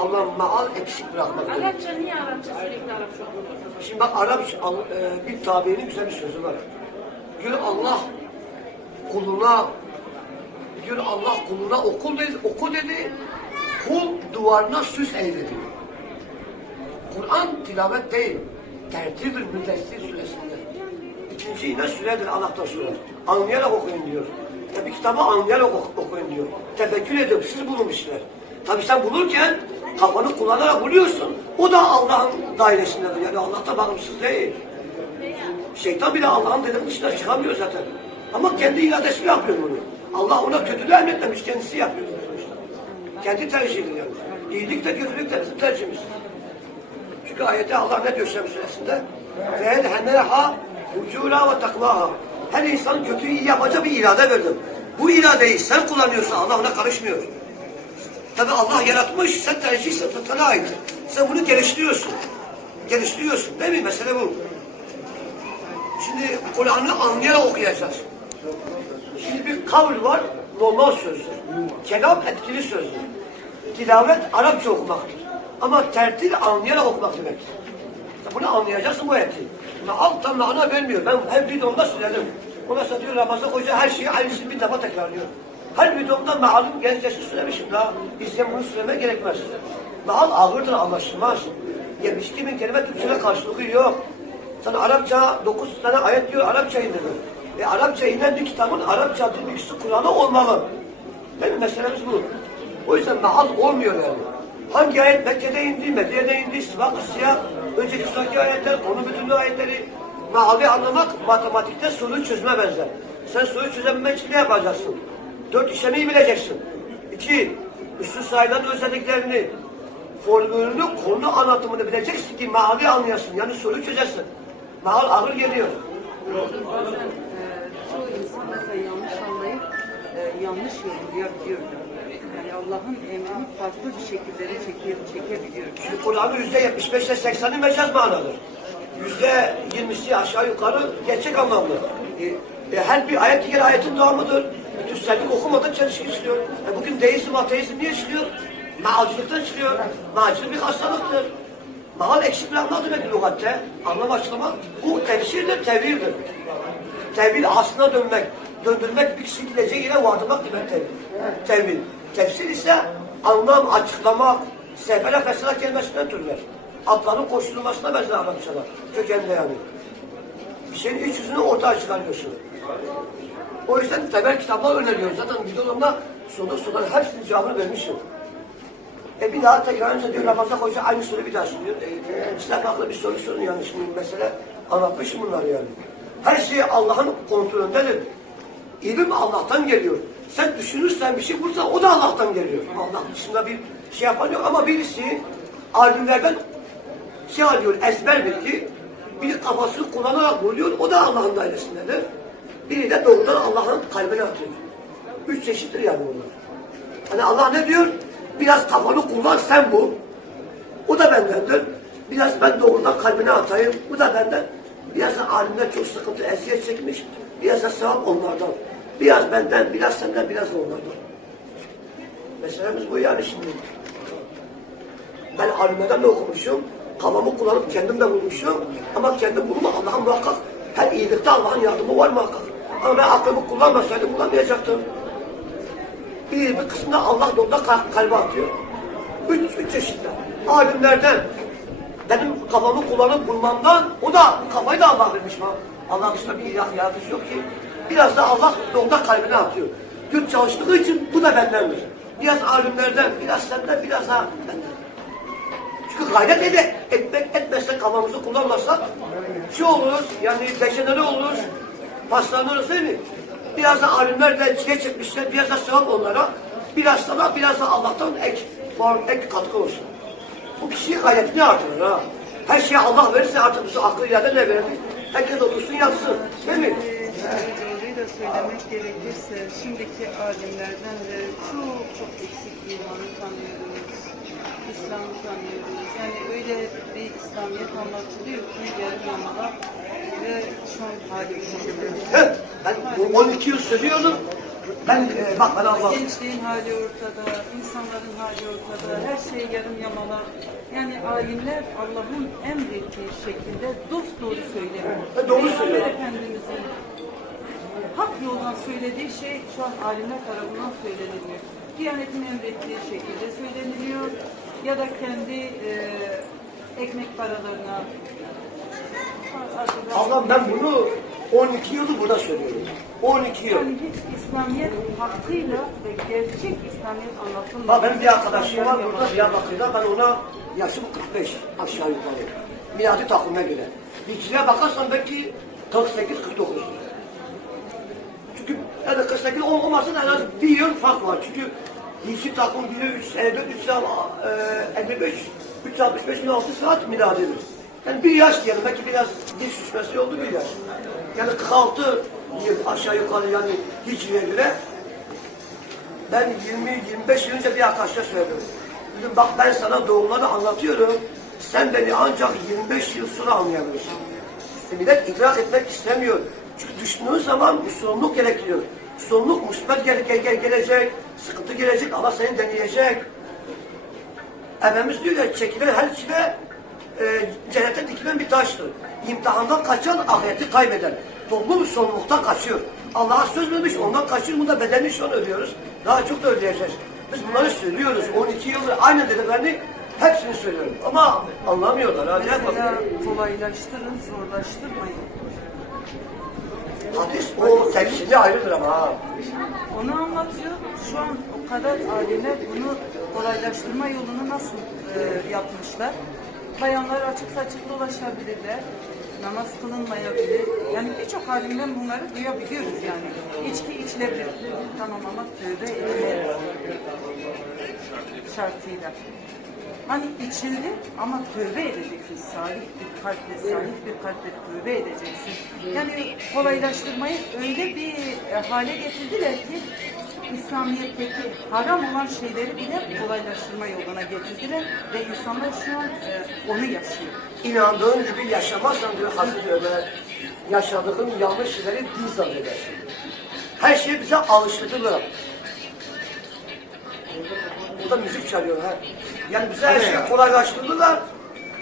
Ama maal eksik bırakmak demek. Arapça niye Arapça sürekli Arapça okuyorsun? Şimdi bak Arap Al- e, bir tabiinin güzel bir sözü var. Diyor Allah kuluna diyor Allah kuluna okul dedi, oku dedi. Kul duvarına süs eyledi. Kur'an tilavet değil. Tertibül Müddessir suresinde. İkinci inen süredir Allah'tan sonra. Anlayarak okuyun diyor. Tabi kitabı anlayarak ok- okuyun diyor. Tefekkür edip siz bulun işler. Tabi sen bulurken kafanı kullanarak buluyorsun. O da Allah'ın dairesindedir. Yani Allah da bağımsız değil. Şeytan bile Allah'ın dedim dışına çıkamıyor zaten. Ama kendi iradesini yapıyor bunu. Allah ona kötülüğü emretmemiş, kendisi yapıyor. Kendi tercihidir yani. İyilik de kötülük de bizim tercihimiz. Çünkü ayette Allah ne diyor Şems suresinde? Ve heneha ucura ve takvaha. Her insanın kötüyü iyi yapacağı bir irade verdim. Bu iradeyi sen kullanıyorsan Allah ona karışmıyor. Tabi Allah yaratmış, sen tercihsen sana ait. Sen bunu geliştiriyorsun. Geliştiriyorsun değil mi? Mesele bu. Şimdi Kur'an'ı anlayarak okuyacağız. Şimdi bir kavl var, normal sözdür. Kelam etkili sözdür. Tilavet Arapça okumaktır. Ama tertil anlayarak okumak demektir. Bunu anlayacaksın bu. Ama alttan mana vermiyor. Ben her videomda söyledim. Ona satıyor Ramazan Hoca her şeyi aynısını bir defa tekrarlıyor. Her videomda mealin gencesi söylemişim. Daha izleyen bunu söylemeye gerekmez. Meal ağırdır anlaşılmaz. 72 bin kelime Türkçe'de karşılığı yok. Sana Arapça 9 tane ayet diyor Arapça indirdi. E Arapça inen bir kitabın Arapça dil bilgisi Kur'an'ı olmalı. Değil mi? Meselemiz bu. O yüzden meal olmuyor yani. Hangi ayet Mekke'de indi, Medine'de indi, Sivak, Siyah, önceki sonraki ayetler, konu bütünlüğü ayetleri. Meali anlamak matematikte soruyu çözme benzer. Sen soruyu çözebilmek için ne yapacaksın? Dört işlemeyi bileceksin. İki, üstü sayılan özelliklerini, formülünü, konu anlatımını bileceksin ki meali anlayasın. Yani soruyu çözersin. Meal ağır geliyor. Bazen çoğu insan mesela yanlış anlayıp e, yanlış yorumlayabiliyorlar. Yani Allah'ın emrini farklı bir çeke, çekebiliyor. Şimdi Kur'an'ın yüzde 75 ile 80'i mecaz manadır. Yüzde 20'si aşağı yukarı gerçek anlamlı. E, e, her bir ayet diğer ayetin devamıdır. Bütünsellik okumadan çelişki çıkıyor. E, bugün deizm, ateizm niye çıkıyor? Mağacılıktan çıkıyor. Mağacılık bir hastalıktır. Maal eksik bırakmak demek lügatte. Anlam açıklamak. Bu tefsirdir, tevildir. Tevil aslına dönmek, döndürmek bir kişinin gideceği yere vardırmak demek tevil. Tevil. Tefsir ise anlam açıklamak, sefere fesela kelimesinden türler. Atların koşturulmasına benzer Arapçada. Kökende yani. Bir şeyin iç yüzünü ortaya çıkarıyorsun. O yüzden temel kitaplar öneriyoruz. Zaten videolarımda soru soruların hepsinin cevabını vermişim. E bir daha tekrar önce diyor Ramazan Hoca aynı soruyu bir daha soruyor. E, size haklı bir soru sorun yani şimdi mesele anlatmışım bunları yani. Her şey Allah'ın kontrolündedir. İlim Allah'tan geliyor. Sen düşünürsen bir şey burada o da Allah'tan geliyor. Allah dışında bir şey yapan yok ama birisi alimlerden şey alıyor ezber bilgi biri kafasını kullanarak buluyor o da Allah'ın dairesindedir. Biri de doğrudan Allah'ın kalbine atıyor. Üç çeşittir yani bunlar. Hani Allah ne diyor? Biraz kafanı kullan sen bu. O da bendendir. Biraz ben doğrudan kalbine atayım. Bu da benden. Biraz da alimler çok sıkıntı, eziyet çekmiş. Biraz da sevap onlardan. Biraz benden, biraz senden, biraz da onlardan. Meselemiz bu yani şimdi. Ben alimlerden de okumuşum. Kafamı kullanıp kendim de bulmuşum. Ama kendim bulma Allah'ın muhakkak. Her iyilikte Allah'ın yardımı var muhakkak. Ama ben aklımı kullanmasaydım bulamayacaktım. Bir, bir kısmında Allah yolda kal- kalbe atıyor. Üç, üç çeşitler. Alimlerden benim kafamı kullanıp bulmamdan o da kafayı da Allah vermiş bana. Allah dışında bir ilah yaratıcı yok ki. Biraz da Allah yolda kalbine atıyor. Güç çalıştığı için bu da bendendir. Biraz alimlerden, biraz senden, biraz da benden. Çünkü gayret ede, etmek, etmezsek kafamızı kullanmazsak şey oluruz, yani dejenere oluruz, paslanırız değil mi? Biraz da alimler de çekmişler, biraz da sevap onlara, biraz sana, biraz da Allah'tan ek, ek katkı olsun. Bu kişiyi gayretini artırır ha. Her şeyi Allah verirse artık bize aklı irade ne verir? Herkes otursun yapsın, değil mi? Söylemek gerekirse şimdiki alimlerden de çok çok eksik imanı tanıyoruz. İslam'ı tanıyoruz. Yani öyle bir İslamiyet anlatılıyor ki yarım yamalak ve şu an halimiz. Ben bu 12 yıl söylüyorum. Ben e, bak ben Allah Gençliğin hali ortada, insanların hali ortada, her şey yarım yamalak. Yani alimler Allah'ın emrettiği şekilde dost doğru söylemiyor. E, doğru söylüyor. Efendimizin hak yoldan söylediği şey şu an alimler tarafından söyleniliyor. Diyanetin emrettiği şekilde söyleniliyor ya da kendi e, ekmek paralarına Allah ben bunu 12 yılı burada söylüyorum. 12 yıl. Yani hiç İslamiyet hakkıyla ve gerçek İslamiyet anlatılmıyor. Ha benim bir arkadaşım var burada Diyarbakır'da ben ona yaşı bu 45 aşağı yukarı. Miladi takvime göre. Hicriye bakarsan belki 48 49. Çünkü yani 48 ol- olmasa da en az bir yıl fark var. Çünkü Hicri takvim günü 3 senede 3 saat e, 55 365 gün 6 saat miladidir. Yani bir yaş diyelim belki biraz geç düşmesi oldu bir yaş. Yani 46 yıl aşağı yukarı yani Hicri'ye göre ben 20-25 yıl önce bir arkadaşa söyledim. Dedim bak ben sana doğumları anlatıyorum. Sen beni ancak 25 yıl sonra anlayabilirsin. E, millet idrak etmek istemiyor. Çünkü düşündüğün zaman bir sorumluluk gerektiriyor. Sorumluluk musibet gel gel gel gelecek, sıkıntı gelecek, Allah seni deneyecek. Efendimiz diyor ki çekilen her çile e, cennete dikilen bir taştır. İmtihandan kaçan ahireti kaybeder. Toplum sorumluluktan kaçıyor. Allah'a söz vermiş ondan kaçıyor. Bunu da bedelini şu an ödüyoruz. Daha çok da ödeyeceğiz. Biz bunları söylüyoruz. 12 yıldır aynı dediklerini hepsini söylüyorum. Ama anlamıyorlar. Mesela kolaylaştırın, zorlaştırmayın. O tefsiri ayrıdır ama. Onu anlatıyor. Şu an o kadar alimler bunu kolaylaştırma yolunu nasıl e, yapmışlar? Bayanlar açık saçık dolaşabilirler. Namaz kılınmayabilir. Yani birçok alimden bunları duyabiliyoruz yani. İçki içilebilir. Tamam ama tövbe edilir. Şartıyla. Hani içildi ama tövbe edeceksin. Salih bir kalple, salih bir kalple tövbe edeceksin. Yani kolaylaştırmayı öyle bir e, hale getirdiler ki İslamiyet'teki haram olan şeyleri bile kolaylaştırma yoluna getirdiler ve insanlar şu an e, onu yaşıyor. İnandığın gibi yaşamazsan diyor Hazreti Ömer, yaşadığın yanlış şeyleri din zannedersin. Her şeyi bize alıştırdılar. Burada müzik çalıyor ha. Yani bize her şeyi kolaylaştırdılar.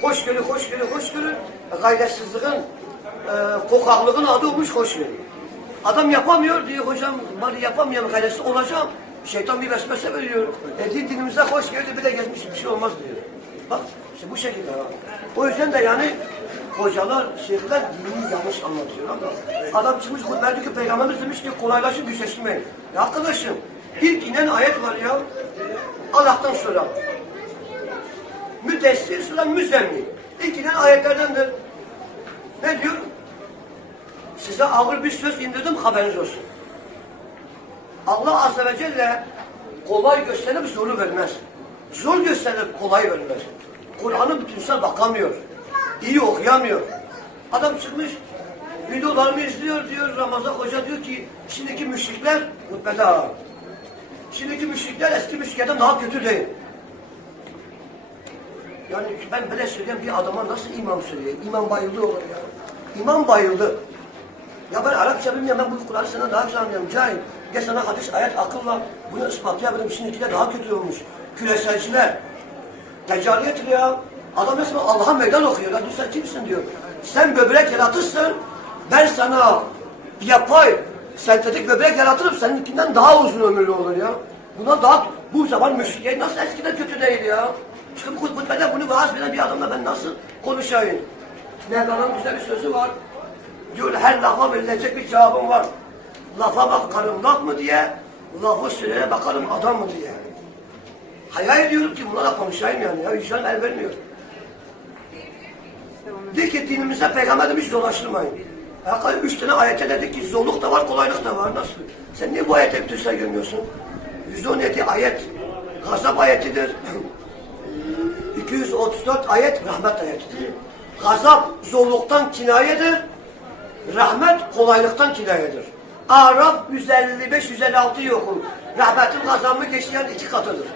Hoşgörü, hoşgörü, hoşgörü. Gayretsizliğin, e, kokaklığın adı olmuş hoşgörü. Adam yapamıyor diyor hocam, bari yapamıyorum gayretsiz olacağım. Şeytan bir vesvese veriyor. E, din dinimize hoşgörü bir de gelmiş bir şey olmaz diyor. Bak işte bu şekilde ha. O yüzden de yani hocalar, şeyhler dini yanlış anlatıyor. Ama adam çıkmış diyor ki peygamberimiz demiş ki kolaylaşın güçleştirmeyin. Ya arkadaşım ilk inen ayet var ya. Allah'tan sonra. Müzzemmil. İlk inen ayetlerdendir. Ne diyor? Size ağır bir söz indirdim haberiniz olsun. Allah Azze ve Celle kolay gösterip zoru vermez. Zor gösterip kolay vermez. Kur'an'ı bütünsel bakamıyor. İyi okuyamıyor. Adam çıkmış videolarımı izliyor diyor Ramazan Hoca diyor ki şimdiki müşrikler hutbede. Şimdiki müşrikler eski müşriklerden daha kötü değil. Yani ben böyle söyleyen bir adama nasıl imam söyleyeyim? İmam bayıldı olur ya. İmam bayıldı. Ya ben Arapça bilmiyorum, ben bu Kur'an'ı senden daha güzel anlıyorum. Cahil, gel sana hadis, ayet, akılla bunu ispatlayabilirim. Şimdikiler daha kötü olmuş. Küreselciler. Deccaliyet ya. Adam resmen Allah'a meydan okuyor. Ya sen kimsin diyor. Sen böbrek yaratırsın, ben sana yapay, sentetik böbrek yaratırım, seninkinden daha uzun ömürlü olur ya. Buna daha, bu zaman müşriye nasıl eskiden kötü değil ya. Çıkıp hutbede bunu vaaz veren bir adamla ben nasıl konuşayım? Mevlana'nın güzel bir sözü var. Diyor her lafa verilecek bir cevabım var. Lafa bakarım laf mı diye, lafı söyleyene bakarım adam mı diye. Hayal ediyorum ki bunlarla konuşayım yani ya. Vicdan el vermiyor. De ki dinimize peygamber demiş dolaştırmayın. Hakikaten üç tane ayete dedi ki zorluk da var, kolaylık da var. Nasıl? Sen niye bu ayete bir tüsler görmüyorsun? 117 ayet gazap ayetidir. 234 ayet rahmet ayetidir. Gazap zorluktan kinayedir. Rahmet kolaylıktan kinayedir. Araf 155-156 okur. Rahmetin gazabı geçleyen iki katıdır.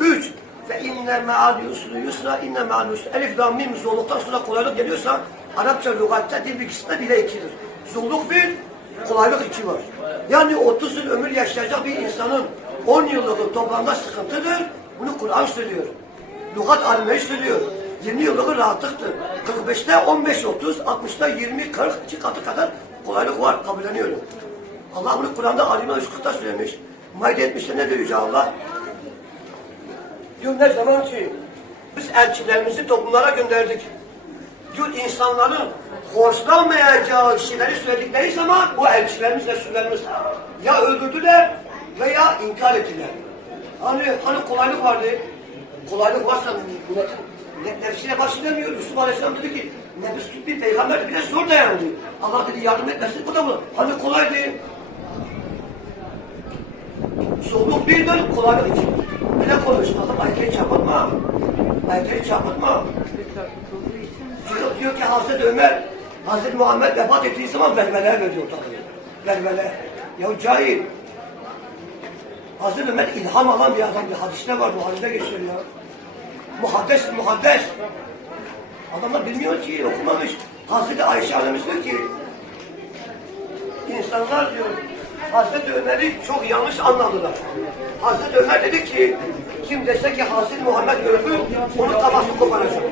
Üç. Ve inne me'al yusru yusra inne me'al yusru. Elif lam mim zorluktan sonra kolaylık geliyorsa Arapça lügatte dil bilgisinde bile ikidir. Zorluk bir, kolaylık iki var. Yani 30 yıl ömür yaşayacak bir insanın 10 yıllık toplamda sıkıntıdır. Bunu Kur'an söylüyor. Lugat alimleri söylüyor. 20 yıllık rahatlıktır. 45'te 15-30, 60'ta 20-40 iki katı kadar kolaylık var. Kabulleniyorum. Allah bunu Kur'an'da alime 140'ta söylemiş. Maide 70'te ne diyor Yüce Allah? Diyor ne zaman ki biz elçilerimizi toplumlara gönderdik. Diyor insanların hoşlanmayacağı şeyleri söyledikleri zaman bu elçilerimiz, Resullerimiz ya öldürdüler veya inkar ettiler. Hani, hani kolaylık vardı. Kolaylık varsa milletin ne- nefsine baş edemiyor. Yusuf Aleyhisselam dedi ki nefis tut bir peygamber bir de zor dayandı. Allah dedi yardım etmesin. Bu da bu. Hani kolaydı. Zorluk bir dön kolaylık için. Bir de konuş. Allah ayetleri çarpıtma. Ayetleri çarpıtma. Diyor, diyor ki Hazreti Ömer, Hazreti Muhammed vefat ettiği zaman belveler veriyor takıyı. Belvele. Ya cahil. Hazreti Ömer ilham alan bir adam. Bir hadiste var, bu hadiste geçiyor ya. Muhaddes, muhaddes. Adamlar bilmiyor ki, okumamış. Hazreti Ayşe annemiz diyor ki, insanlar diyor, Hazreti Ömer'i çok yanlış anladılar. Hazreti Ömer dedi ki, kim dese ki Hazreti Muhammed öldü, onu kafasını koparacak.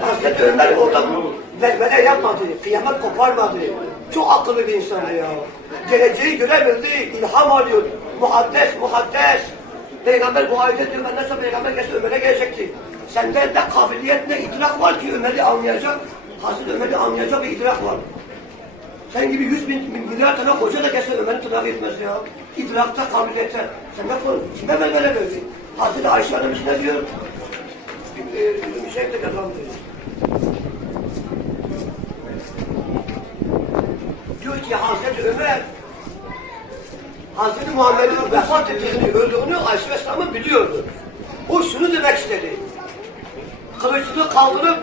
Hazreti Ömer orada velvele yapmadı, kıyamet koparmadı. Çok akıllı bir insandı ya. Geleceği görebildi, ilham alıyor. Muhaddes, muhaddes. Peygamber bu ayette diyor, ben nasıl peygamber gelse Ömer'e gelecekti. Sende de kabiliyet ne idrak var ki Ömer'i anlayacak. Hazreti Ömer'i anlayacak bir idrak var. Sen gibi yüz bin, bin milyar tane hoca da gelse Ömer'in tırnağı yetmez ya. İdrakta, kabiliyette. Sen ne konu? Kime ben böyle? Hazreti Ayşe Hanım'ın ne diyor? Bir, e, bir şey de kazandı. Diyor ki Hazreti Ömer Hazreti Muhammed'in vefat ettiğini, öldüğünü Aleyhisselam'ı biliyordu. O şunu demek istedi. Kılıçını kaldırıp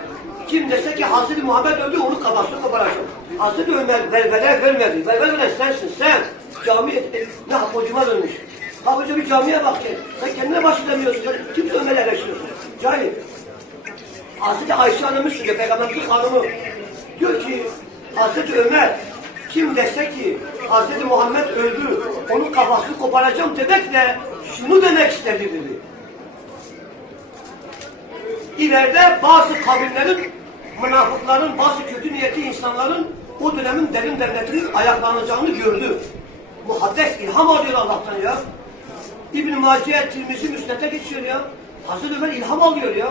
kim dese ki Hazreti Muhammed öldü onu kafasını koparacak. Hazreti Ömer velvele vermedi. Velvele veren sensin sen. Cami e, ne hapocuma dönmüş. Hapoca bir camiye bak ki. Sen kendine baş edemiyorsun. Kimse Ömer'le eleştiriyorsun. Cahil. Hazreti Ayşe Hanım'ın söylüyor, Peygamberimizin hanımı. Diyor ki, Hazreti Ömer, kim dese ki Hazreti Muhammed öldü, onun kafasını koparacağım demekle şunu demek istedi dedi. İleride bazı kavimlerin, münafıkların, bazı kötü niyetli insanların o dönemin derin devletinin ayaklanacağını gördü. Muhaddes ilham alıyor Allah'tan ya. İbn-i Maciye, Tirmizi, Müsnet'e geçiyor ya. Hazreti Ömer ilham alıyor ya.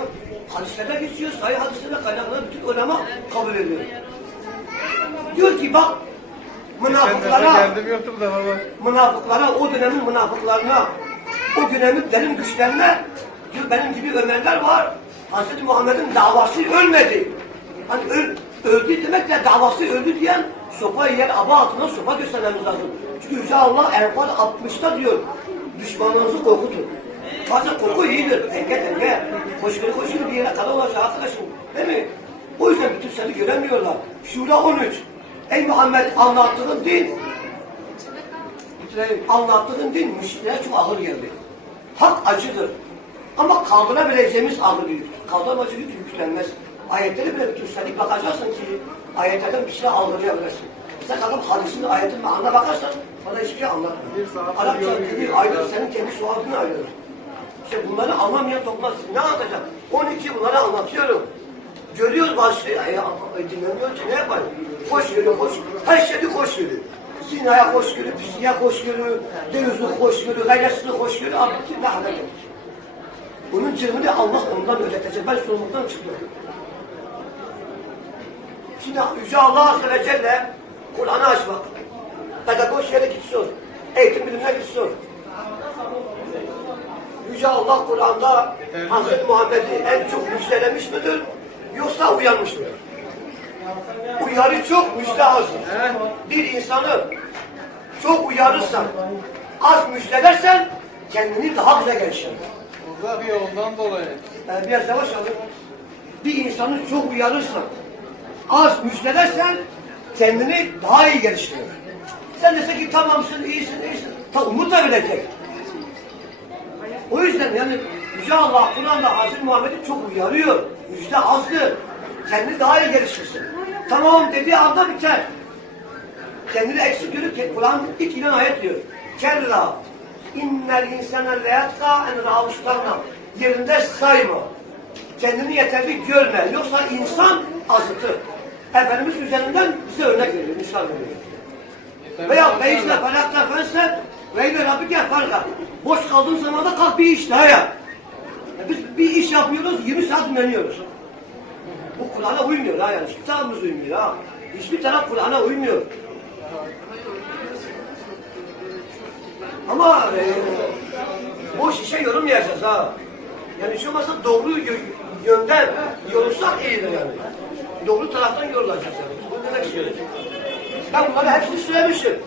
Hadislerde geçiyor, sahih hadislerde kaynaklanan bütün ulema kabul ediyor. Diyor ki bak, münafıklara, Geldim YouTube'da baba. münafıklara, o dönemin münafıklarına, o dönemin derin güçlerine, benim gibi Ömerler var. Hazreti Muhammed'in davası ölmedi. Hani öl, öldü demekle davası öldü diyen sopa yer aba altına sopa göstermemiz lazım. Çünkü Yüce Allah Enfal 60'ta diyor, düşmanlarınızı korkutun. Bazen korku iyidir, denge denge. Koşkulu koşkulu bir yere kadar olacak arkadaşım. Değil mi? O yüzden bütün seni göremiyorlar. Şura 13. Ey Muhammed anlattığın din. Anlattığın din müşriklere çok ağır geldi. Hak acıdır. Ama kaldırabileceğimiz ağır yük. Kaldıramayacak yük yüklenmez. Ayetleri bile bir üstelik bakacaksın ki ayetlerden bir şey algılayabilirsin. Sen kalkıp hadisin ayetin anına bakarsan bana hiçbir şey anlatmıyor. Arapça dili yürüyor. ayrı, senin kendi suadını ayrılır. İşte bunları anlamayan toplumlar ne anlatacak? 12 bunları anlatıyorum. Görüyoruz şeyi, e, e, dinlemiyor ki ne yapayım? Hoş yürü, hoş Her şeyde hoş yürü. Zinaya hoş yürü, pisliğe hoş yürü, dövizli hoş yürü, gayretsizli hoş yürü. Abi kim ne hale gelir? Bunun cırmını Allah ondan öğretecek. Ben sorumluluktan çıktım. Şimdi Yüce Allah Azze ve Celle Kur'an'ı aç bak. Pedagog yere gitsin. Eğitim bilimine gitsin. Yüce Allah Kur'an'da Hazreti Muhammed'i en çok müjdelemiş midir? Yoksa uyanmış mıdır? Uyarı çok, az. Bir insanı çok uyarırsan, az müjdelersen kendini daha güzel geliştirir. Uzak yoldan dolayı. Yani biraz yavaş alın. Bir insanı çok uyarırsan, az müjdelersen kendini daha iyi geliştirir. Sen dese ki tamamsın, iyisin, iyisin. Ta umut da bilecek. O yüzden yani Yüce Allah Kur'an'da Hazreti Muhammed'i çok uyarıyor. Müjde azdır. Kendini daha iyi geliştirsin. Tamam dediği anda biter. kendini eksik görüp Kur'an ilk inen ayet diyor. Kella innel insane leyatka en ravuşlarına yerinde sayma. Kendini yeterli görme. Yoksa insan azıtır. Efendimiz üzerinden bize örnek veriyor, misal veriyor. Veya beyizle felakta fense ve ile Rabbike farka. Boş kaldığın zaman da kalk bir iş daha yap. Ya Biz bir iş yapıyoruz, 20 saat dinleniyoruz. Bu Kur'an'a uymuyor ha yani. Kitabımız uymuyor ha. Hiçbir taraf Kur'an'a uymuyor. Ama e, boş işe yorulmayacağız ha. Yani hiç olmazsa doğru yö- yönden yorulsak iyidir yani. Doğru taraftan yorulacağız yani. Bunu demek istiyorum. Ben bunları hepsini söylemişim.